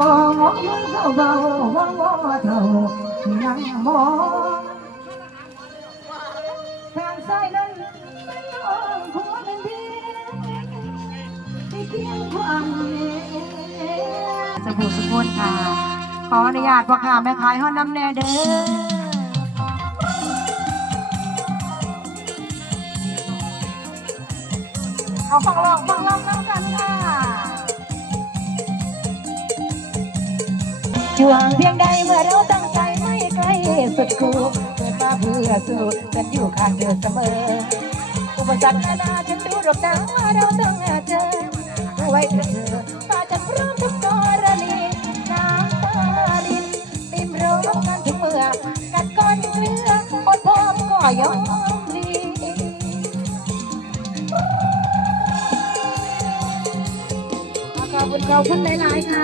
โอ้เบาเบาเบาเท่ายังมองทางซ้ายนั้นน้องหัวเป็นเพียงที่เพียงความสบู่สกุลค่ะ ขออนุญาตพ่อค้าแม่ขายห้องน้ำแน่เด้อเอาฟังลองฟังลองน้ำกันค่ะ ช่วงเพียงใดเมื่อเราตั้งใจไม่ไกลสุดคู่เกิดมาเพื่อสู้กันอยู่ข้างเธอเสมอ อุปสรรคนานาฉันดูหรอกนะว่าเราต้องเจอไว้เถอะเธอป้าจะพร้อมทุกกรณีน้ำตาลินติมร้องกันทุกเมื่อกัดก้อนเกลืออดพร้อมก็ยอมพลีขอบคุณขอบคุณหลาย ๆ ค่ะ